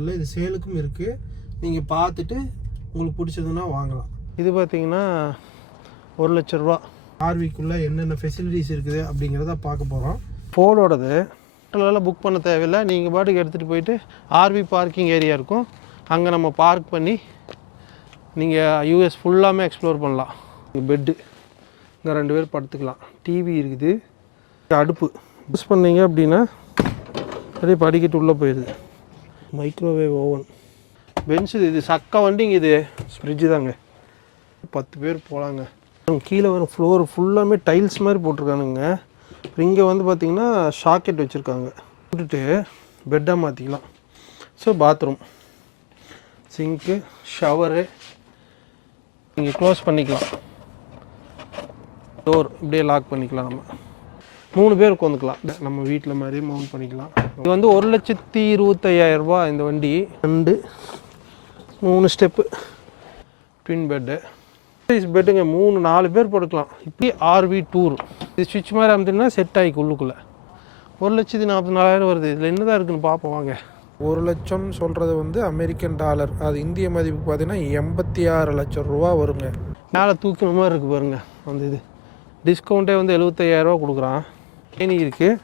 இல்லை இது சேலுக்கும் இருக்குது நீங்கள் பார்த்துட்டு உங்களுக்கு பிடிச்சதுன்னா வாங்கலாம். இது பார்த்தீங்கன்னா ஒரு லட்ச ரூபா. ஆர்விக்குள்ளே என்னென்ன ஃபெசிலிட்டிஸ் இருக்குது அப்படிங்கிறத பார்க்க போகிறோம் ஃபோர்டோடது ஹோட்டலெல்லாம் புக் பண்ண தேவையில்லை. நீங்கள் பாட்டுக்கு எடுத்துகிட்டு போயிட்டு ஆர்வி பார்க்கிங் ஏரியா இருக்கும். அங்கே நம்ம பார்க் பண்ணி நீங்கள் யூஎஸ் ஃபுல்லாமே எக்ஸ்ப்ளோர் பண்ணலாம். பெட்டு இங்கே ரெண்டு பேர் படுத்துக்கலாம். டிவி இருக்குது. அடுப்பு. யூஸ் பண்ணீங்க அப்படின்னா அப்படியே படிக்கட்டு உள்ளே போயிடுது. மைக்ரோவேவ் ஓவன் இது இது சக்க வண்டிங்க இது. ஃப்ரிட்ஜு தாங்க. பத்து பேர் போகலாங்க கீழே வரும் ஃப்ளோர் ஃபுல்லாமே டைல்ஸ் மாதிரி போட்டிருக்கானுங்க. இங்கே வந்து பார்த்தீங்கன்னா ஷாக்கெட் வச்சுருக்காங்க. விட்டுட்டு பெட்டாக மாற்றிக்கலாம் ஸோ பாத்ரூம் சிங்க்கு ஷவரு நீங்கள் க்ளோஸ் பண்ணிக்கலாம். டோர் இப்படியே லாக் பண்ணிக்கலாம் நம்ம. மூணு பேர் உட்காந்துக்கலாம். நம்ம வீட்டில் மாதிரி மவுண்ட் பண்ணிக்கலாம். இது வந்து ஒரு லட்சத்தி இருபத்தையாயிரம் ரூபாய் இந்த வண்டி. ரெண்டு மூணு ஸ்டெப்பு ட்வின் பெட்டு சைஸ் பெட்டுங்க மூணு நாலு பேர் படுக்கலாம் இப்படி ஆர்வி டூர் இது சுவிட்ச் மாதிரி அமுத்தினா செட் ஆகிக்கு உள்ளுக்குள்ளே. ஒரு லட்சத்தி நாற்பத்தி நாலாயிரம் வருது. இதில் என்னதான் இருக்குன்னு பார்ப்போம் வாங்க. ஒரு லட்சம் சொல்கிறது வந்து அமெரிக்கன் டாலர் அது இந்திய மதிப்பு பார்த்தீங்கன்னா எண்பத்தி ஆறு லட்சம் ரூபா வருங்க. மேலே தூக்கின மாதிரி இருக்குது பாருங்க அந்த இது. டிஸ்கவுண்ட்டே வந்து எழுபத்தையாயிரரூவா கொடுக்குறான். ஏனி இருக்குது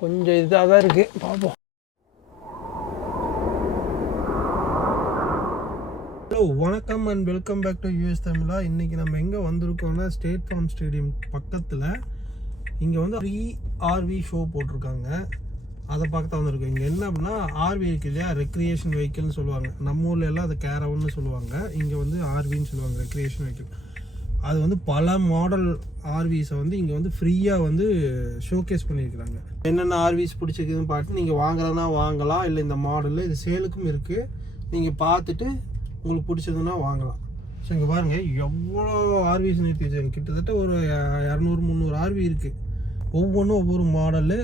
கொஞ்சம் இதாக தான் இருக்குது பார்ப்போம் ஹலோ வணக்கம் and welcome back to US தமிழா? இன்றைக்கி நம்ம எங்கே வந்திருக்கோம்னா ஸ்டேட் ஃபார்ம் ஸ்டேடியம் பக்கத்தில் இங்கே வந்து ஃப்ரீ ஆர்வி ஷோ போட்டிருக்காங்க. அதை பார்க்க தான் வந்திருக்கோம். இங்கே என்ன அப்படின்னா ஆர்வி இருக்கு இல்லையா ரெக்ரியேஷன் வெஹிக்கிள்னு சொல்லுவாங்க. நம்ம ஊர்ல எல்லாம் அது கேரவன்னு சொல்லுவாங்க. இங்கே வந்து ஆர்வின்னு சொல்லுவாங்க ரெக்ரியேஷன் வெஹிக்கிள் அது வந்து பல மாடல் ஆர்விஸை வந்து இங்கே வந்து ஃப்ரீயாக வந்து ஷோகேஸ் பண்ணியிருக்கிறாங்க. என்னென்ன ஆர்விஸ் பிடிச்சிருக்குதுன்னு பார்த்து நீங்கள் வாங்குறதுனா வாங்கலாம் இல்லை இந்த மாடலில் இது சேலுக்கும் இருக்குது நீங்கள் பார்த்துட்டு உங்களுக்கு பிடிச்சதுன்னா வாங்கலாம். ஸோ இங்கே பாருங்கள் எவ்வளோ ஆர்விஸ் நிறுத்தி வச்சாங்க கிட்டத்தட்ட ஒரு இரநூறு முந்நூறு ஆர்வி இருக்குது ஒவ்வொன்றும் ஒவ்வொரு மாடலு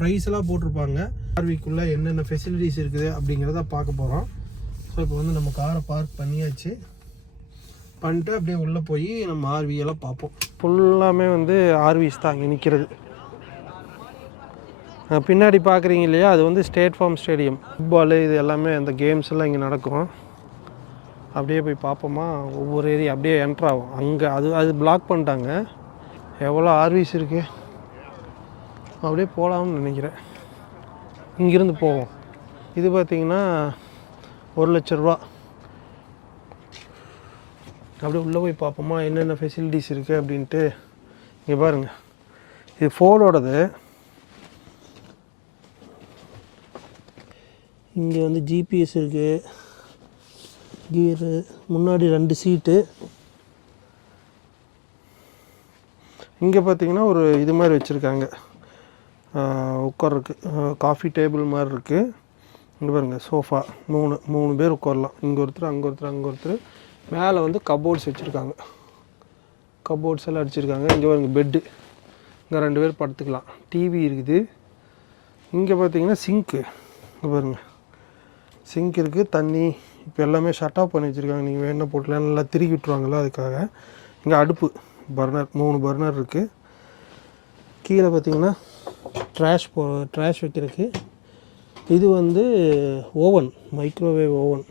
ப்ரைஸ் எல்லாம் போட்டிருப்பாங்க. ஆர்விக்குள்ளே என்னென்ன ஃபெசிலிட்டிஸ் இருக்குது அப்படிங்கிறத பார்க்க போகிறோம் ஸோ இப்போ வந்து நம்ம காரை பார்க் பண்ணியாச்சு. பண்ணிட்டு அப்படியே உள்ளே போய் நம்ம ஆர்வியெல்லாம் பார்ப்போம். ஃபுல்லாமே வந்து ஆர்விஸ் தான் இங்கே நிற்கிறது பின்னாடி பார்க்குறீங்க இல்லையா? அது வந்து ஸ்டேட் ஃபார்ம் ஸ்டேடியம் ஃபுட்பாலு இது எல்லாமே அந்த கேம்ஸ் எல்லாம் இங்கே நடக்கும். அப்படியே போய் பார்ப்போமா? ஒவ்வொரு ஏரியா அப்படியே என்ட்ரு ஆகும். அங்கே அது அது பிளாக் பண்ணிட்டாங்க. எவ்வளோ ஆர்விஸ் இருக்குது அப்படியே போகலாம்னு நினைக்கிறேன். இங்கேருந்து போவோம். இது பார்த்தீங்கன்னா ஒரு லட்ச ரூபா. அப்படியே உள்ளே போய் பார்ப்போமா என்னென்ன ஃபெசிலிட்டிஸ் இருக்குது அப்படின்ட்டு. இங்கே பாருங்கள் இது ஃபோர்டோடது இங்கே வந்து ஜிபிஎஸ் இருக்குது கியரு முன்னாடி ரெண்டு சீட்டு இங்கே பார்த்தீங்கன்னா ஒரு இது மாதிரி வச்சுருக்காங்க. உட்கார்றதுக்கு காஃபி டேபிள் மாதிரி இருக்குது இங்கே பாருங்கள் சோஃபா மூணு மூணு பேர் உட்காரலாம். இங்கே ஒருத்தர் அங்கே ஒருத்தர் அங்கே ஒருத்தர். மேலே வந்து கபோர்ட்ஸ் வச்சுருக்காங்க. கபோர்ட்ஸ் எல்லாம் அடிச்சிருக்காங்க. இங்கே பாருங்க பெட்டு இங்கே ரெண்டு பேர் படுத்துக்கலாம். டிவி இருக்குது. இங்கே பார்த்தீங்கன்னா சிங்க்கு இங்கே பாருங்கள் சிங்க் இருக்குது தண்ணி. இப்போ எல்லாமே ஷட் ஆஃப் பண்ணி வச்சுருக்காங்க. நீங்கள் வேணால் போட்டுலாம் நல்லா திருக்கி விட்டுருவாங்களோ அதுக்காக. இங்கே அடுப்பு பர்னர் மூணு பர்னர் இருக்குது கீழே பார்த்தீங்கன்னா ட்ராஷ் போ ட்ராஷ் வைக்கிறதுக்கு. இது வந்து ஓவன் மைக்ரோவேவ் ஓவன்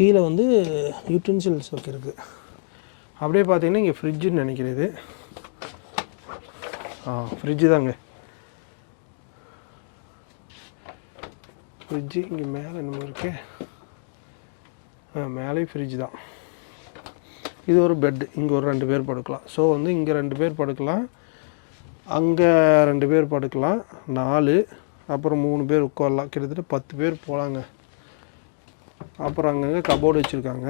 கீழே வந்து யூட்டென்சில்ஸ் வைக்கிறதுக்கு. அப்படியே பார்த்தீங்கன்னா இங்கே ஃப்ரிட்ஜுன்னு நினைக்கிறது ஆ ஃப்ரிட்ஜு தாங்க. ஃப்ரிட்ஜு இங்கே மேலே என்னமோ இருக்கு. ஆ மேலே ஃப்ரிட்ஜ் தான். இது ஒரு பெட்டு இங்கே ஒரு ரெண்டு பேர் படுக்கலாம். ஸோ வந்து இங்கே ரெண்டு பேர் படுக்கலாம். அங்கே ரெண்டு பேர் படுக்கலாம். நாலு அப்புறம் மூணு பேர் உட்காரலாம். கிட்டத்தட்ட பத்து பேர் போகலாங்க அப்புறம் அங்கங்கே கபோர்டு வச்சுருக்காங்க.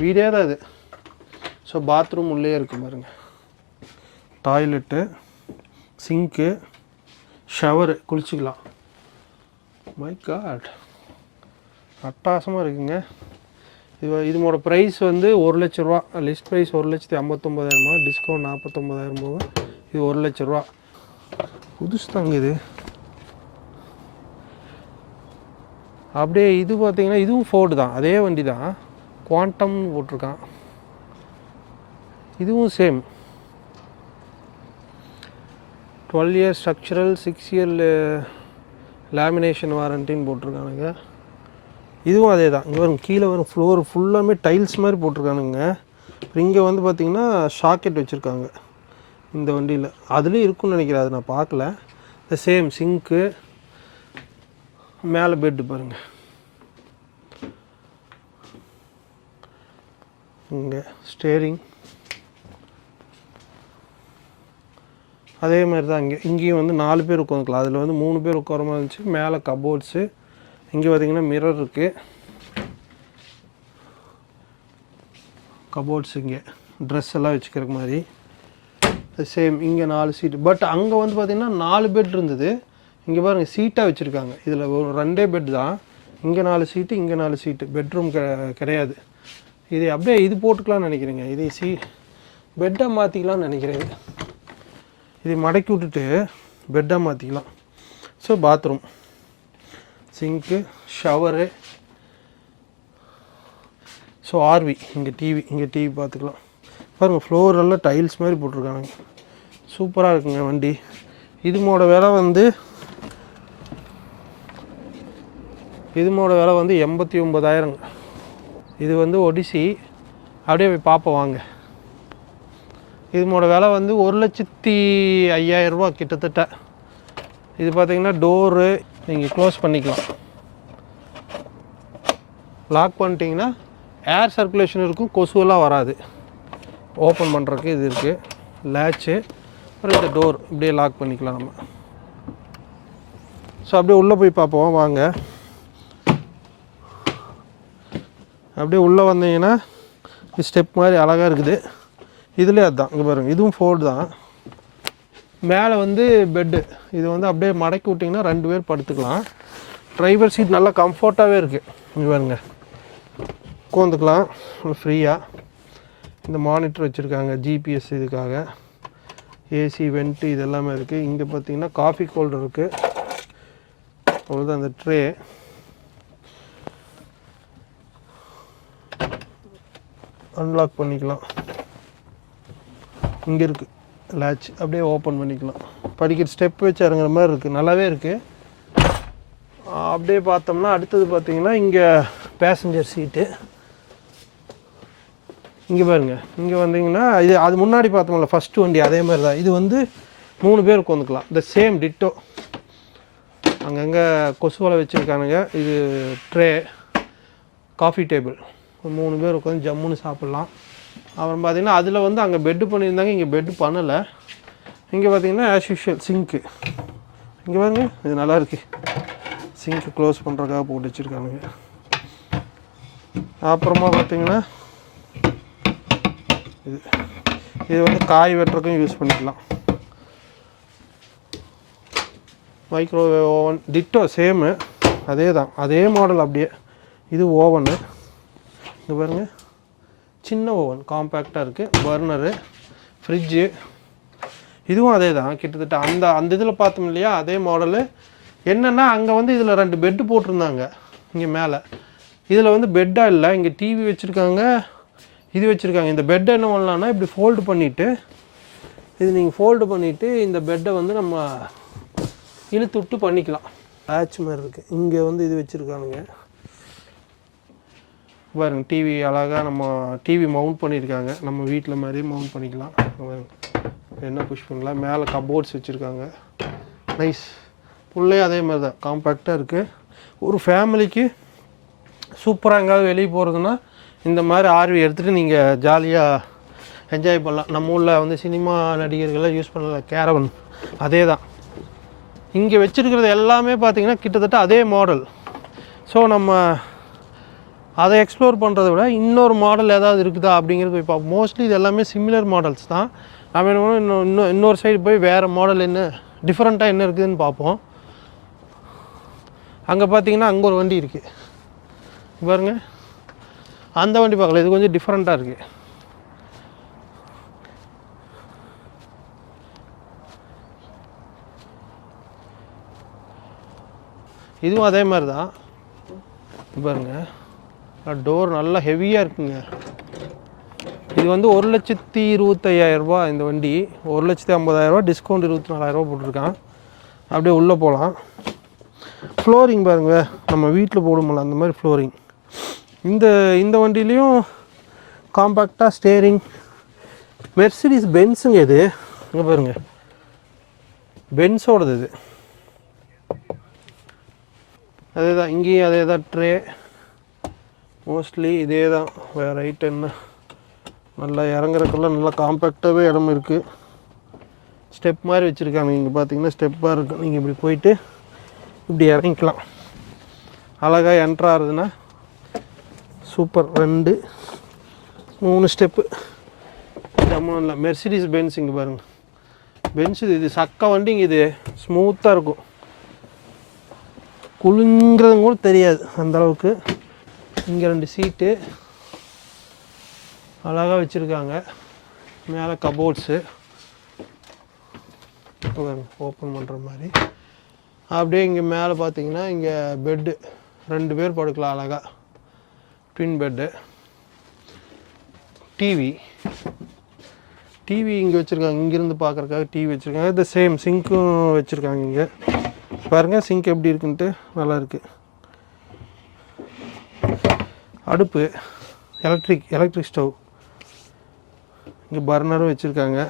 வீடே தான் இது. ஸோ பாத்ரூம் உள்ளே இருக்கு பாருங்க. டாய்லெட்டு சிங்க்கு ஷவரு குளிச்சுக்கலாம். மை காட் அட்டாசமாக இருக்குங்க. இது இதனோட ப்ரைஸ் வந்து ஒரு லட்ச ரூபா. லிஸ்ட் ப்ரைஸ் ஒரு லட்சத்தி ஐம்பத்தொம்பதாயிரமா டிஸ்கவுண்ட் நாற்பத்தொம்பதாயிரம் போக இது ஒரு லட்ச ரூபா. புதுசு தாங்க இது. அப்படியே இது பார்த்தீங்கன்னா இதுவும் ஃபோர்டு தான். அதே வண்டி தான். குவாண்டம்னு போட்டிருக்கான். இதுவும் same twelve year structural six year lamination வாரண்டின்னு போட்டிருக்கானுங்க. இதுவும் அதே தான். இங்கே வரும் கீழே வரும் ஃப்ளோர் ஃபுல்லாமே டைல்ஸ் மாதிரி போட்டிருக்கானுங்க. இங்கே வந்து பார்த்திங்கன்னா ஷாக்கெட் வச்சுருக்காங்க. இந்த வண்டியில். அதுலேயும் இருக்குன்னு நினைக்கிறேன் அது நான் பார்க்கல. இந்த சேம் சிங்க்கு மேலே பெட்டு பாருங்கள் இங்கே ஸ்டேரிங் அதே மாதிரி தான் இங்கே இங்கேயும் வந்து நாலு பேர் உட்காந்துக்கலாம் அதில் வந்து மூணு பேர் உட்கார மாதிரி இருந்துச்சு. மேலே கபோர்ட்ஸு இங்கே பார்த்தீங்கன்னா மிரர் இருக்குது கபோர்ட்ஸ் இங்கே ட்ரெஸ் எல்லாம் வச்சுக்கிற மாதிரி. சேம் இங்கே நாலு சீட்டு பட் அங்கே வந்து பார்த்திங்கன்னா நாலு பெட் இருந்தது. இங்கே பாருங்கள் சீட்டாக வச்சுருக்காங்க. இதில் ஒரு ரெண்டே பெட் தான். இங்கே நாலு சீட்டு இங்கே நாலு சீட்டு பெட்ரூம் கிடையாது. இதை அப்படியே இது போட்டுக்கலாம்னு நினைக்கிறேங்க. இதை சீ பெட்டை மாற்றிக்கலாம்னு நினைக்கிறேன். இதை மடக்கி விட்டுட்டு பெட்டாக மாற்றிக்கலாம் so bathroom sink shower so RV இங்கே டிவி இங்கே டிவி பார்த்துக்கலாம் பாருங்கள் ஃப்ளோர் எல்லாம் டைல்ஸ் மாதிரி போட்டிருக்காங்க சூப்பராக இருக்குங்க வண்டி. இதுமோட விலை வந்து இதுமோட விலை வந்து எண்பத்தி ஒம்பதாயிரங்க இது வந்து ஒடிசி. அப்படியே போய் பார்ப்போம் வாங்க. இதுமோட விலை வந்து ஒரு லட்சத்தி ஐயாயிரரூபா கிட்டத்தட்ட. இது பார்த்தீங்கன்னா டோரு நீங்கள் க்ளோஸ் பண்ணிக்கலாம். லாக் பண்ணிட்டீங்கன்னா ஏர் சர்க்குலேஷன் இருக்கும் கொசுவெல்லாம் வராது. ஓப்பன் பண்ணுறதுக்கு இது இருக்குது லேட்சு அப்புறம் இந்த டோர் இப்படியே லாக் பண்ணிக்கலாம் நம்ம. ஸோ அப்படியே உள்ளே போய் பார்ப்போம் வாங்க. அப்படியே உள்ளே வந்தீங்கன்னா ஸ்டெப் மாதிரி அழகாக இருக்குது. இதுலேயே அதுதான். இங்கே பாருங்கள் இதுவும் ஃபோர்டு தான். மேலே வந்து பெட்டு இது வந்து அப்படியே மடக்கி விட்டிங்கன்னா ரெண்டு பேர் படுத்துக்கலாம். டிரைவர் சீட் நல்லா கம்ஃபர்ட்டாகவே இருக்குது இங்கே பாருங்க. உட்காந்துக்கலாம். ஃப்ரீயாக இந்த மானிட்டர் வச்சுருக்காங்க. ஜிபிஎஸ் இதுக்காக. ஏசி வெண்ட்டு இது எல்லாமே இருக்குது இங்கே பார்த்தீங்கன்னா காஃபி கோல்டர் இருக்குது அவ்வளோதான் அந்த ட்ரே அன்லாக் பண்ணிக்கலாம். இங்கே இருக்குது லேட்ச் அப்படியே ஓப்பன் பண்ணிக்கலாம். படிக்கிற ஸ்டெப் வச்சு இறங்குற மாதிரி இருக்குது நல்லாவே இருக்குது அப்படியே பார்த்தோம்னா அடுத்தது பார்த்தீங்கன்னா இங்கே பேசஞ்சர் சீட்டு இங்கே பாருங்க. இங்கே வந்தீங்கன்னா இது அது முன்னாடி பார்த்தோம்ல ஃபஸ்ட்டு வண்டி அதே மாதிரி தான். இது வந்து மூணு பேர் உட்காந்துக்கலாம். இந்த சேம் டிட்டோ அங்கங்கே கொசுவலை வச்சுருக்கானுங்க. இது ட்ரே காஃபி டேபிள் மூணு பேர் உட்காந்து ஜம்முன்னு சாப்பிட்லாம். அப்புறம் பார்த்திங்கன்னா அதில் வந்து அங்கே பெட்டு பண்ணியிருந்தாங்க இங்கே பெட்டு பண்ணலை. இங்கே பார்த்தீங்கன்னா ஆஸ் யூஷுவல் சிங்க்கு இங்கே பாருங்க இது நல்லா இருக்குது சிங்க்கு க்ளோஸ் பண்ணுறக்காக போட்டு வச்சுருக்கானுங்க. அப்புறமா பார்த்தீங்கன்னா இது இது வந்து காய் வெட்டுறதுக்கும் யூஸ் பண்ணிக்கலாம். மைக்ரோவேவ் ஓவன் டிட்டோ சேமு அதே தான் அதே மாடல் அப்படியே. இது ஓவனு இங்கே பாருங்கள் சின்ன ஓவன் காம்பேக்டாக இருக்குது பர்னரு ஃப்ரிட்ஜு இதுவும் அதே தான் கிட்டத்தட்ட அந்த அந்த இதில் பார்த்தோம் இல்லையா? அதே மாடலு என்னென்னா அங்கே வந்து இதில் ரெண்டு பெட்டு போட்டிருந்தாங்க. இங்கே மேலே. இதில் வந்து பெட்டாக இல்லை. இங்கே டிவி வச்சுருக்காங்க. இது வச்சுருக்காங்க. இந்த பெட்டை என்ன பண்ணலான்னா இப்படி ஃபோல்டு பண்ணிவிட்டு இது நீங்கள் ஃபோல்டு பண்ணிவிட்டு இந்த பெட்டை வந்து நம்ம இழுத்து விட்டு பண்ணிக்கலாம். ஆச்சு மாதிரி இருக்குது இங்கே வந்து இது வச்சுருக்கானுங்க. பாருங்க டிவி அழகாக நம்ம டிவி மவுண்ட் பண்ணியிருக்காங்க. நம்ம வீட்டில் மாதிரி மவுண்ட் பண்ணிக்கலாம். என்ன புஷ் பண்ணலாம் மேலே கபோர்ட்ஸ் வச்சுருக்காங்க. நைஸ் உள்ளே அதே மாதிரி தான் காம்பேக்டாக இருக்குது ஒரு ஃபேமிலிக்கு சூப்பராக எங்கேயாவது வெளியே போகிறதுனா இந்த மாதிரி ஆர்வி எடுத்துகிட்டு நீங்கள் ஜாலியாக என்ஜாய் பண்ணலாம். நம்ம ஊரில் வந்து சினிமா நடிகர்கள்லாம் யூஸ் பண்ணல கேரவன் அதே தான் இங்கே வச்சுருக்கிறது எல்லாமே பார்த்தீங்கன்னா கிட்டத்தட்ட அதே மாடல் ஸோ நம்ம அதை எக்ஸ்ப்ளோர் பண்ணுறத விட இன்னொரு மாடல் ஏதாவது இருக்குதா அப்படிங்கிறது போய் பார்ப்போம். மோஸ்ட்லி இது எல்லாமே சிமிலர் மாடல்ஸ் தான். நம்ம என்ன இன்னும் இன்னும் இன்னொரு சைடு போய் வேறு மாடல் என்ன டிஃப்ரெண்ட்டாக என்ன இருக்குதுன்னு பார்ப்போம். அங்கே பார்த்தீங்கன்னா அங்கே ஒரு வண்டி இருக்குது பாருங்க. அந்த வண்டி பார்க்கல. இது கொஞ்சம் டிஃப்ரெண்ட்டாக இருக்குது இதுவும் அதே மாதிரி தான் பாருங்கள் டோர் நல்லா ஹெவியாக இருக்குங்க. இது வந்து ஒரு லட்சத்தி இருபத்தையாயிரரூபா இந்த வண்டி. ஒரு லட்சத்தி ஐம்பதாயிரரூபா டிஸ்கவுண்ட் இருபத்தி நாலாயிரரூபா போட்டிருக்கான். அப்படியே உள்ளே போகலாம். ஃப்ளோரிங் பாருங்க நம்ம வீட்டில் போடுமில்ல அந்த மாதிரி ஃப்ளோரிங் இந்த இந்த வண்டிலையும் காம்பேக்டாக ஸ்டேரிங் மெர்சிடிஸ் பென்ஸுங்க இது. இங்கே பாருங்க. பென்ஸோடது இது. அதே தான் இங்கேயும் அதே தான் ட்ரே மோஸ்ட்லி இதே தான் வேறு ரைட் என்ன? நல்லா இறங்குறதுக்குள்ள நல்லா காம்பேக்டாகவே இடம் இருக்குது ஸ்டெப் மாதிரி வச்சுருக்காங்க. இங்கே பார்த்தீங்கன்னா ஸ்டெப்பாக இருக்கும் நீங்கள் இப்படி போயிட்டு இப்படி இறங்கிக்கலாம். அழகாக என்ட்ராகுதுன்னா சூப்பர் ரெண்டு மூணு ஸ்டெப்பு ஜம்மன் இல்லை. மெர்சிடிஸ் பென்ஸ் இங்கே பாருங்கள் பென்ஸ் இது இது சக்க வண்டிங்க இது. ஸ்மூத்தாக இருக்கும். குலுங்கிறதும் கூட தெரியாது அந்த அளவுக்கு. இங்கே ரெண்டு சீட்டு. அழகாக வச்சுருக்காங்க. மேலே கபோர்ட்ஸு ஓப்பன் பண்ணுற மாதிரி. அப்படியே இங்கே மேலே பார்த்தீங்கன்னா இங்கே பெட்டு ரெண்டு பேர் படுக்கலாம் அழகாக ட்வின் பெட்டு டிவி டிவி இங்கே வச்சுருக்காங்க. இங்கேருந்து பார்க்குறக்காக டிவி வச்சுருக்காங்க. இந்த சேம் சிங்க்கும் வச்சுருக்காங்க இங்கே. பாருங்கள் சிங்க் எப்படி இருக்குன்ட்டு நல்லாயிருக்கு அடுப்பு எலக்ட்ரிக் எலக்ட்ரிக் ஸ்டவ் இங்கே பர்னரும் வச்சுருக்காங்க.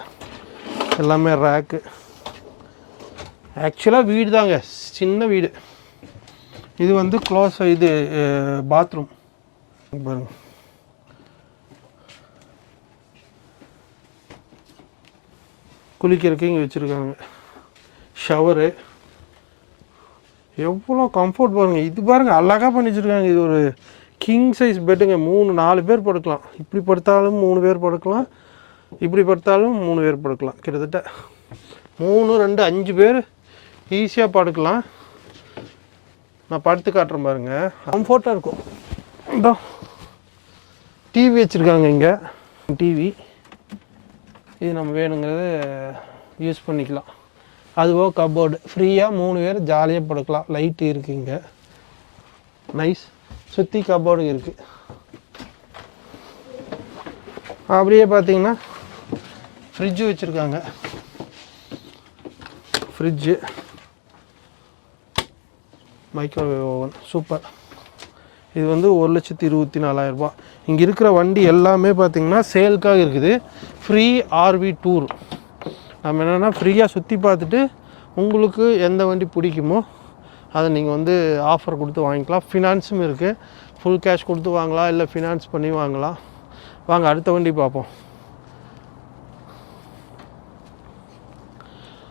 எல்லாமே ரேக்கு ஆக்சுவலாக வீடு தாங்க சின்ன வீடு. இது வந்து க்ளோஸ் இது பாத்ரூம் பாருங்க. குளிக்கிறதுக்கு இங்கே வச்சுருக்காங்க. ஷவரு எவ்வளோ கம்ஃபர்ட் பாருங்கள் இது பாருங்கள் அழகாக பண்ணி வச்சுருக்காங்க இது ஒரு கிங் சைஸ் பெட்டுங்க மூணு நாலு பேர் படுக்கலாம். இப்படி படுத்தாலும் மூணு பேர் படுக்கலாம். இப்படி படுத்தாலும் மூணு பேர் படுக்கலாம். கிட்டத்தட்ட மூணு ரெண்டு அஞ்சு பேர் ஈஸியாக படுக்கலாம். நான் படுத்து காட்டுறேன் பாருங்க. கம்ஃபர்ட்டாக இருக்கும். இதோ டிவி வச்சுருக்காங்க இங்கே. டிவி இது நம்ம வேணுங்கிறத யூஸ் பண்ணிக்கலாம். அதுவோ கபோர்டு ஃப்ரீயாக மூணு பேர் ஜாலியாக படுக்கலாம். லைட்டு இருக்குது இங்கே. நைஸ் சுற்றி கபோர்டு இருக்குது அப்படியே பார்த்தீங்கன்னா ஃப்ரிட்ஜு வச்சுருக்காங்க. ஃப்ரிட்ஜு மைக்ரோவேவ் ஓவன் சூப்பர் இது வந்து ஒரு லட்சத்தி இருபத்தி நாலாயிரரூபா இங்கே இருக்கிற வண்டி எல்லாமே பார்த்தீங்கன்னா சேல்க்காக இருக்குது. ஃப்ரீ ஆர்வி டூர் நம்ம என்னென்னா ஃப்ரீயாக சுற்றி பார்த்துட்டு உங்களுக்கு எந்த வண்டி பிடிக்குமோ அதை நீங்கள் வந்து ஆஃபர் கொடுத்து வாங்கிக்கலாம். ஃபினான்ஸும் இருக்குது ஃபுல் கேஷ் கொடுத்து வாங்கலாம். இல்லை ஃபினான்ஸ் பண்ணி வாங்கலாம். வாங்க அடுத்த வண்டி பார்ப்போம்.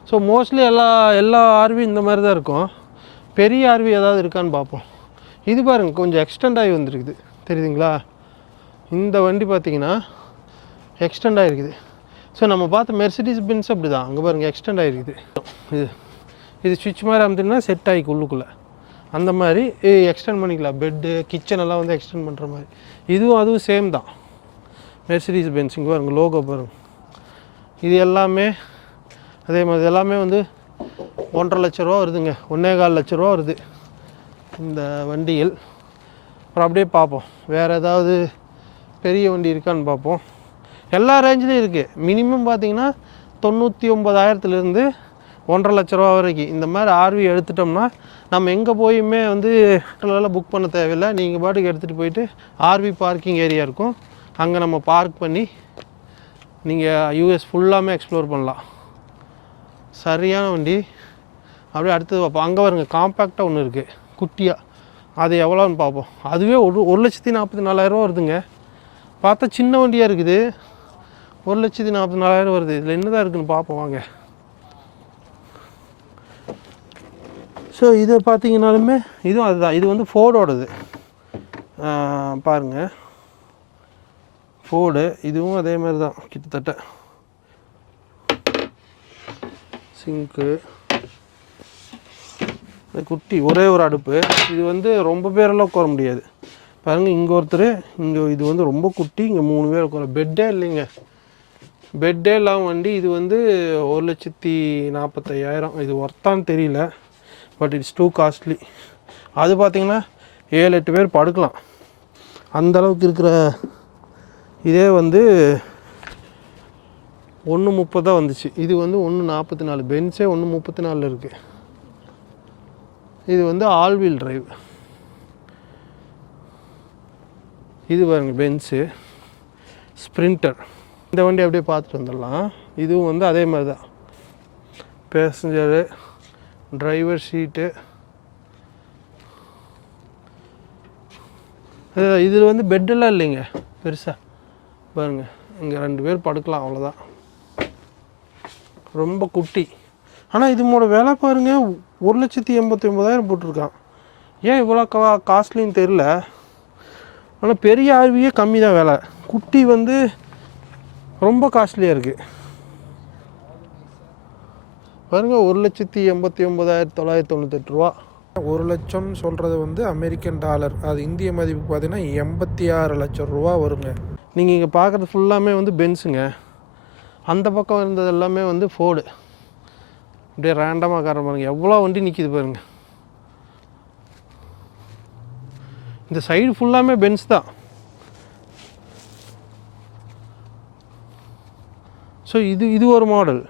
ஸோ மோஸ்ட்லி எல்லா எல்லா ஆர்வி இந்த மாதிரி தான் இருக்கும். பெரிய ஆர்வி ஏதாவது இருக்கான்னு பார்ப்போம். இது பாருங்க கொஞ்சம் எக்ஸ்டெண்ட் ஆகி வந்திருக்குது. தெரியுதுங்களா? இந்த வண்டி பார்த்தீங்கன்னா எக்ஸ்டெண்ட் ஆகிருக்குது ஸோ நம்ம பார்த்த மெர்சிடிஸ் பின்ஸ் அப்படி தான் அங்கே பாருங்கள் எக்ஸ்டெண்ட் ஆகிருக்குது இது. இது சுவிட்ச் மாதிரி அமுத்துனா செட் ஆகிக்கு உள்ளுக்குள்ளே. அந்த மாதிரி எக்ஸ்டெண்ட் பண்ணிக்கலாம். பெட்டு கிச்சன் எல்லாம் வந்து எக்ஸ்டெண்ட் பண்ணுற மாதிரி. இதுவும் அதுவும் சேம் தான். மெர்சிடிஸ் பென்ஸ் பாருங்க லோகோ பாருங்க. இது எல்லாமே அதே மாதிரி எல்லாமே வந்து ஒன்றரை லட்ச ரூபா வருதுங்க. ஒன்றே கால் லட்ச ரூபா வருது. இந்த வண்டியில். அப்புறம் அப்படியே பார்ப்போம். வேறு ஏதாவது பெரிய வண்டி இருக்கான்னு பார்ப்போம். எல்லா ரேஞ்சிலையும் இருக்குது மினிமம் பார்த்திங்கன்னா தொண்ணூற்றி ஒம்பதாயிரத்துலேருந்து ஒன்றரை லட்ச ரூபா வரைக்கும். இந்த மாதிரி ஆர்வி எடுத்துட்டோம்னா நம்ம எங்கே போயுமே வந்து ஹோட்டலெல்லாம் புக் பண்ண தேவையில்லை. நீங்கள் பாட்டுக்கு எடுத்துகிட்டு போயிட்டு ஆர்வி பார்க்கிங் ஏரியா இருக்கும். அங்கே நம்ம பார்க் பண்ணி நீங்கள் யூஎஸ் ஃபுல்லாமே எக்ஸ்ப்ளோர் பண்ணலாம். சரியான வண்டி. அப்படியே அடுத்தது பார்ப்போம். அங்கே வருங்க காம்பேக்டாக ஒன்று இருக்குது குட்டியாக அது எவ்வளோன்னு பார்ப்போம். அதுவே ஒரு ஒரு லட்சத்தி நாற்பத்தி நாலாயிரரூவா வருதுங்க. பார்த்தா சின்ன வண்டியாக இருக்குது. ஒரு லட்சத்தி நாற்பத்தி நாலாயிரம் வருது. இதில் என்னதான் இருக்குதுன்னு பார்ப்போம். வாங்க. ஸோ இது பார்த்தீங்கனாலுமே இதுவும் அதுதான். இது வந்து ஃபோர்டோடது பாருங்கள் ஃபோர்டு இதுவும் அதே மாதிரி தான் கிட்டத்தட்ட. சிங்க்கு இந்த குட்டி ஒரே ஒரு அடுப்பு. இது வந்து ரொம்ப பேரெல்லாம் உட்கார முடியாது. பாருங்கள் இங்கே ஒருத்தர் இங்கே இது வந்து ரொம்ப குட்டி இங்கே மூணு பேர் உட்கார பெட்டே இல்லைங்க. பெட்டே இல்லாமல் வண்டி இது வந்து ஒரு லட்சத்தி நாற்பத்தையாயிரம் இது ஒர்த்தான்னு தெரியல. But it's too costly. அது பார்த்திங்கன்னா ஏழு எட்டு பேர் படுக்கலாம். அந்த அளவுக்கு இருக்கிற இதே வந்து ஒன்று முப்பது தான் வந்துச்சு. இது வந்து ஒன்று நாற்பத்தி நாலு. பென்ஸே ஒன்று முப்பத்தி நாலில் இருக்குது இது வந்து ஆல் வீல் டிரைவ் இது பாருங்க பென்ஸு ஸ்ப்ரிண்டர். இந்த வண்டி அப்படியே பார்த்துட்டு வந்துடலாம். இதுவும் வந்து அதே மாதிரி தான். பேசஞ்சரு. டிரைவர் சீட்டு இதில் வந்து பெட்டெல்லாம் இல்லைங்க. பெருசாக பாருங்கள் இங்கே ரெண்டு பேர் படுக்கலாம். அவ்வளோதான் ரொம்ப குட்டி. ஆனால் இதுமோட விலை பாருங்க. ஒரு லட்சத்தி எண்பத்தி ஒம்பதாயிரம் போட்டிருக்கான். ஏன் இவ்வளோ கா காஸ்ட்லின்னு தெரில ஆனால் பெரிய ஆர்வியே கம்மி தான் விலை. குட்டி வந்து ரொம்ப காஸ்ட்லியாக இருக்குது பாருங்க ஒரு லட்சத்தி எண்பத்தி ஒம்பதாயிரத்தி தொள்ளாயிரத்தி தொண்ணூத்தெட்டு ரூபா. ஒரு லட்சம் சொல்கிறது வந்து அமெரிக்கன் டாலர். அது இந்திய மதிப்பு பார்த்தீங்கன்னா எண்பத்தி ஆறு லட்சம் ரூபா வருங்க. நீங்கள் இங்கே பார்க்குறது ஃபுல்லாமே வந்து பென்ஸுங்க அந்த பக்கம் இருந்தது எல்லாமே வந்து ஃபோர்டு அப்படியே ரேண்டமாக கார பாருங்க. எவ்வளோ வண்டி நிற்கிது பாருங்க. இந்த சைடு ஃபுல்லாமே பென்ஸ் தான். ஸோ இது இது ஒரு மாடல்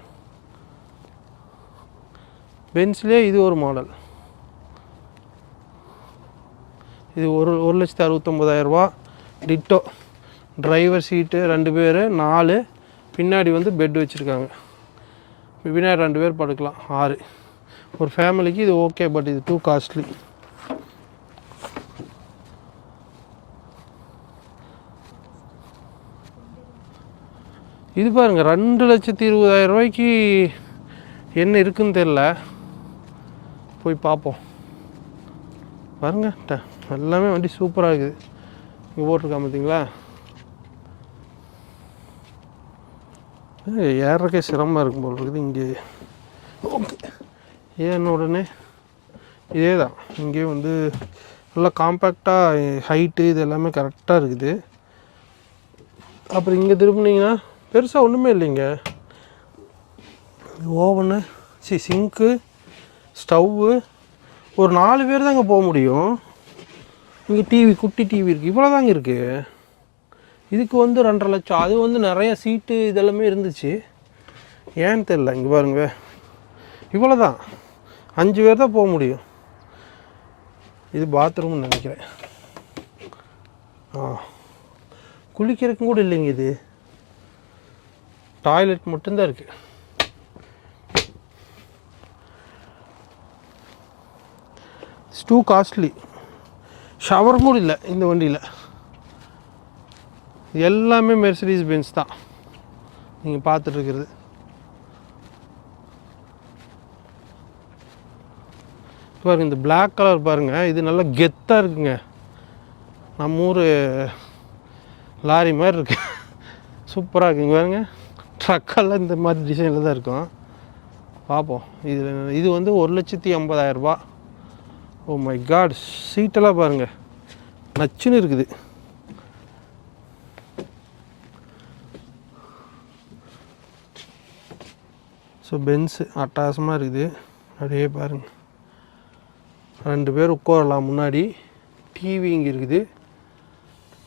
பென்ஸ்லேயே இது ஒரு மாடல். இது ஒரு ஒரு லட்சத்தி அறுபத்தொம்போதாயிரரூபா டிட்டோ டிரைவர் சீட்டு ரெண்டு பேர் நாலு. பின்னாடி வந்து பெட் வச்சுருக்காங்க. பின்னாடி ரெண்டு பேர் படுக்கலாம் ஆறு. ஒரு ஃபேமிலிக்கு இது ஓகே பட் இது டூ காஸ்ட்லி. இது பாருங்கள் ரெண்டு லட்சத்தி இருபதாயிரம் ரூபாய்க்கு என்ன இருக்குன்னு தெரில போய் பார்ப்போம். பாருங்க ட- எல்லாமே வண்டி சூப்பராக இருக்குது. இங்கே போட்டிருக்கா பார்த்தீங்களா ஏறக்கே சிரமமாக இருக்கும் போல் இருக்குது இங்கே. ஓகே ஏன்னு உடனே இதே தான் இங்கே வந்து நல்லா காம்பேக்டாக ஹைட்டு இது எல்லாமே கரெக்டாக இருக்குது. அப்புறம் இங்கே திரும்பினீங்கன்னா பெருசாக ஒன்றுமே இல்லைங்க. ஓவனு சி சிங்க்கு ஸ்டவ்வு. ஒரு நாலு பேர் தாங்க போக முடியும். இங்கே டிவி குட்டி டிவி இருக்குது இவ்வளோ தாங்க இருக்குது இதுக்கு வந்து ரெண்டரை லட்சம். அது வந்து நிறைய சீட்டு இதெல்லாமே இருந்துச்சு. ஏன்னு தெரில இங்கே பாருங்க. இவ்வளோ தான் அஞ்சு பேர் தான் போக முடியும். இது பாத்ரூம்னு நினைக்கிறேன். ஆ. குளிக்கிறதுக்கும் கூட இல்லைங்க இது. டாய்லெட் மட்டும்தான் இருக்குது இட்ஸ் டூ காஸ்ட்லி ஷவர் கூட இல்லை இந்த வண்டியில். எல்லாமே மெர்சடிஸ் பென்ஸ் தான் நீங்கள் பார்த்துட்ருக்கிறது பாருங்கள் இந்த பிளாக் கலர் பாருங்கள் இது நல்லா கெத்தாக இருக்குங்க. நம்ம ஊர் லாரி மாதிரி இருக்கு. சூப்பராக இருக்குங்க பாருங்க. ட்ரக்கெல்லாம் இந்த மாதிரி டிசைனில் தான் இருக்கும். பார்ப்போம். இது இது வந்து ஒரு லட்சத்தி ஐம்பதாயிரரூபா ஓ மை காட் சீட்டெல்லாம் பாருங்கள் நச்சுன்னு இருக்குது. ஸோ பென்ஸு அட்டகாசமாக இருக்குது. அப்படியே பாருங்கள் ரெண்டு பேர் உட்காரலாம் முன்னாடி. டிவி இங்கே இருக்குது.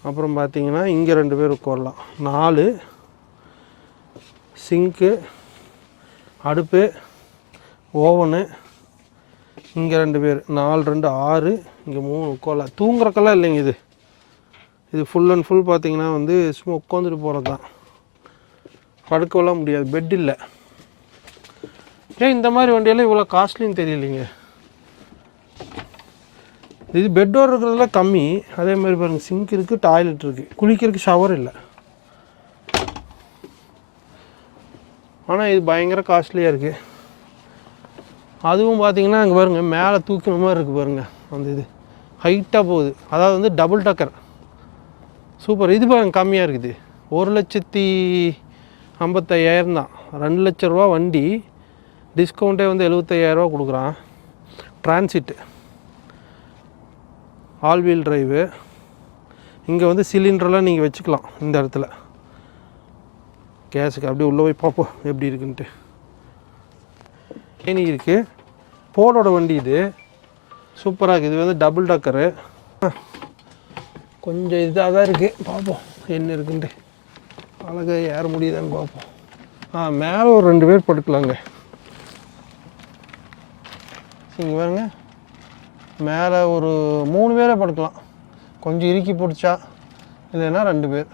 அப்புறம் பார்த்தீங்கன்னா இங்கே ரெண்டு பேர் உட்காரலாம். நாலு. சிங்க்கு அடுப்பு. ஓவனு இங்கே ரெண்டு பேர் நாலு ரெண்டு ஆறு இங்கே மூணு உட்காரலாம் தூங்குறக்கெல்லாம் இல்லைங்க இது. இது ஃபுல் அண்ட் ஃபுல் பார்த்திங்கன்னா வந்து சும்மா உட்காந்துட்டு போகிறது தான் படுக்கலாம் முடியாது பெட் இல்லை. ஏன் இந்த மாதிரி வண்டியெல்லாம் இவ்வளோ காஸ்ட்லின்னு தெரியலைங்க. இது பெட்டோர் இருக்கிறதுல கம்மி. அதே மாதிரி பாருங்கள் சிங்க் இருக்குது டாய்லெட் இருக்குது குளிக்கிறதுக்கு ஷவர் இல்லை. ஆனால் இது பயங்கர காஸ்ட்லியாக இருக்குது அதுவும் பார்த்தீங்கன்னா அங்கே பாருங்கள் மேலே தூக்கின மாதிரி இருக்குது பாருங்கள் அந்த இது. ஹைட்டாக போகுது. அதாவது வந்து டபுள் டக்கர் சூப்பர் இது பாருங்க கம்மியாக இருக்குது. ஒரு லட்சத்தி ஐம்பத்தையாயிரம் தான். ரெண்டு லட்ச ரூபா வண்டி. டிஸ்கவுண்ட்டே வந்து எழுபத்தையாயிரரூவா கொடுக்குறான். டிரான்சிட்டு ஆல் வீல் டிரைவு இங்கே வந்து சிலிண்டர்லாம் நீங்கள் வச்சுக்கலாம் இந்த இடத்துல. கேஸுக்கு அப்படியே உள்ளே போய் பார்ப்போம் எப்படி இருக்குன்ட்டு. கேணி இருக்குது போடோட வண்டி இது. சூப்பராக இருக்குது இது வந்து டபுள் டக்கரு கொஞ்சம் இதாக தான் இருக்குது பார்ப்போம் என்ன இருக்குன்ட்டு. அழகாக ஏற முடியுதான்னு பார்ப்போம் ஆ மேலே ஒரு ரெண்டு பேர் படுக்கலாங்க. இங்கே பாருங்க. மேலே ஒரு மூணு பேரை படுக்கலாம். கொஞ்சம் இறுக்கி பிடிச்சா இல்லைன்னா ரெண்டு பேர்.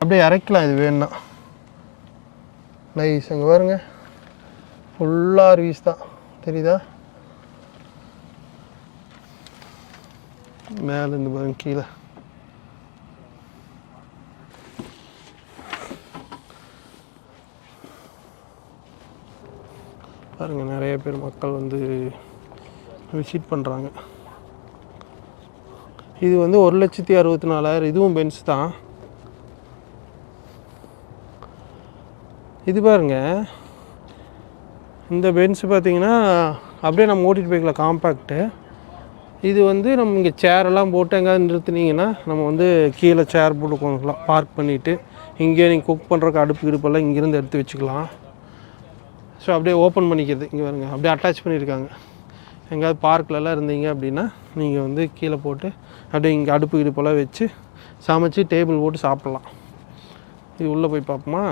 அப்படியே இறக்கலாம். இது வேணும்னா. நைஸ் அங்கே பாருங்கள் ஃபுல்லாக ரிவீஸ் தான். தெரியுதா? மேலே இருந்து பாருங்க கீழே. பாருங்க நிறைய பேர் மக்கள் வந்து விசிட் பண்ணுறாங்க இது வந்து ஒரு லட்சத்தி அறுபத்தி நாலாயிரம் இதுவும் பென்ஸ் தான். இது பாருங்க இந்த பென்ஸ் பார்த்திங்கன்னா அப்படியே நம்ம ஓட்டிகிட்டு போய்க்கலாம் காம்பேக்ட்டு இது வந்து நம்ம இங்கே சேரெல்லாம் போட்டு எங்கேயாவது நிறுத்துனீங்கன்னா நம்ம வந்து கீழே சேர் போட்டு உட்காந்துக்கலாம் பார்க் பண்ணிவிட்டு இங்கே நீங்கள் குக் பண்ணுறக்கு அடுப்பு இடுப்பெல்லாம் இங்கேருந்து எடுத்து வச்சுக்கலாம். ஸோ அப்படியே ஓப்பன் பண்ணிக்கிறது. இங்கே பாருங்க அப்படியே அட்டாச் பண்ணியிருக்காங்க. எங்கேயாவது பார்க்கிலலாம் இருந்தீங்க அப்படின்னா நீங்கள் வந்து கீழே போட்டு அப்படியே இங்கே அடுப்பு இடுப்பெல்லாம் வச்சு சமைச்சு டேபிள் போட்டு சாப்பிட்லாம். இது உள்ளே போய் பார்ப்போமா?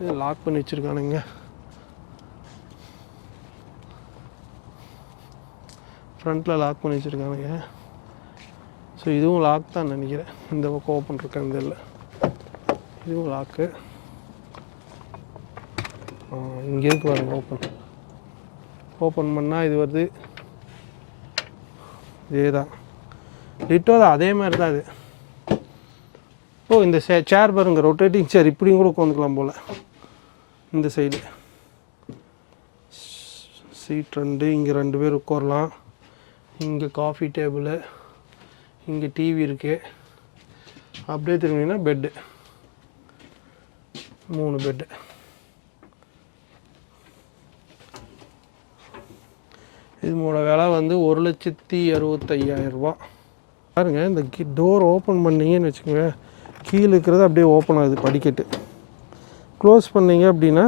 இது லாக் பண்ணி வச்சுருக்கானுங்க. ஃப்ரண்ட்டில் லாக் பண்ணி வச்சுருக்கானுங்க. ஸோ இதுவும் லாக் தான் நினைக்கிறேன். இந்த பக்கம் ஓப்பன் இருக்கேன் இந்த இல்லை இதுவும் லாக்கு இங்கே இருக்கு பாருங்க ஓப்பன் ஓப்பன் பண்ணால் இது வருது. இதே தான் டிட்டோ தான் அதே மாதிரி தான் இது. ஓ இந்த சே சேர் பாருங்க ரொட்டேட்டிங் சேர் இப்படியும் கூட உட்காந்துக்கலாம் போல். இந்த சைடு சீட் ரெண்டு இங்கே ரெண்டு பேர் உட்காரலாம். இங்கே காஃபி டேபிளு இங்கே டிவி இருக்குது அப்படியே திரும்பிங்கன்னா பெட்டு மூணு பெட்டு இதோட விலை வந்து ஒரு லட்சத்தி அறுபத்தையாயிரரூபா பாருங்க இந்த டோர் ஓப்பன் பண்ணிங்கன்னு வச்சுக்கோங்க. கீழே இருக்கிறது அப்படியே ஓப்பன் ஆகுது படிக்கட்டு. க்ளோஸ் பண்ணீங்க அப்படின்னா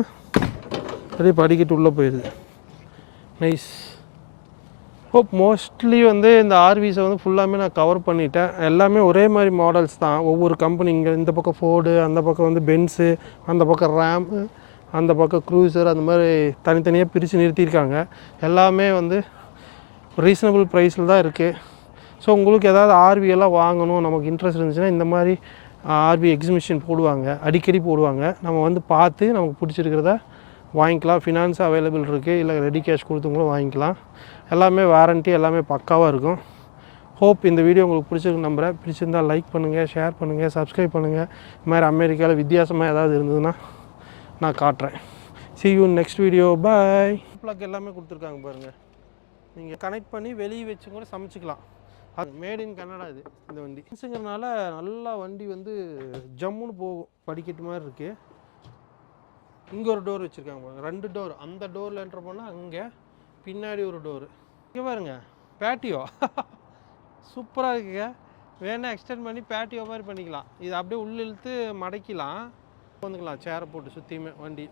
அப்படியே படிக்கட்டு உள்ளே போயிடுது. நைஸ் ஹோப் மோஸ்ட்லி வந்து இந்த ஆர்விஸை வந்து ஃபுல்லாமே நான் கவர் பண்ணிட்டேன். எல்லாமே ஒரே மாதிரி மாடல்ஸ் தான். ஒவ்வொரு கம்பெனி இங்கே இந்த பக்கம் ஃபோர்டு அந்த பக்கம் வந்து பென்ஸு அந்த பக்கம் ரேமு அந்த பக்கம் க்ரூசர் அந்த மாதிரி தனித்தனியாக பிரித்து நிறுத்தியிருக்காங்க. எல்லாமே வந்து ரீசனபிள் ப்ரைஸில் தான் இருக்குது ஸோ உங்களுக்கு ஏதாவது ஆர்வி எல்லாம் வாங்கணும் நமக்கு இன்ட்ரெஸ்ட் இருந்துச்சுன்னா இந்த மாதிரி ஆர்வி எக்ஸிபிஷன் போடுவாங்க. அடிக்கடி போடுவாங்க. நம்ம வந்து பார்த்து நமக்கு பிடிச்சிருக்கிறத வாங்கிக்கலாம். ஃபினான்ஸ் அவைலபிள் இருக்குது இல்லை ரெடி கேஷ் கொடுத்து கூட வாங்கிக்கலாம். எல்லாமே வாரண்ட்டி எல்லாமே பக்காவாக இருக்கும். ஹோப் இந்த வீடியோ உங்களுக்கு பிடிச்சிருக்கு நம்புகிறேன் பிடிச்சிருந்தா லைக் பண்ணுங்கள் ஷேர் பண்ணுங்கள் சப்ஸ்கிரைப் பண்ணுங்கள் இது மாதிரி அமெரிக்காவில் வித்தியாசமாக ஏதாவது இருந்ததுன்னா நான் காட்டுறேன். See you next video bye plug எல்லாமே கொடுத்துருக்காங்க பாருங்கள் நீங்கள் கனெக்ட் பண்ணி வெளியே வச்சு கூட சமைச்சிக்கலாம். அது மேட் இன் கனடா இது இந்த வண்டி. ஃபின்ஸுங்கிறனால நல்லா வண்டி வந்து ஜம்முன்னு போகும். படிக்கட்டு மாதிரி இருக்குது இங்கே ஒரு டோர் வச்சுருக்காங்க பாருங்கள் ரெண்டு டோர் அந்த டோரில் என்ட்ரு பண்ணால் அங்கே பின்னாடி ஒரு டோரு இங்கே பாருங்க பேட்டியோ சூப்பராக இருக்குங்க. வேணால் எக்ஸ்டெண்ட் பண்ணி பேட்டியோ மாதிரி பண்ணிக்கலாம். இது அப்படியே உள்ள இழுத்து மடக்கிலாம். வந்துக்கலாம் சேரை போட்டு சுற்றியுமே வண்டி.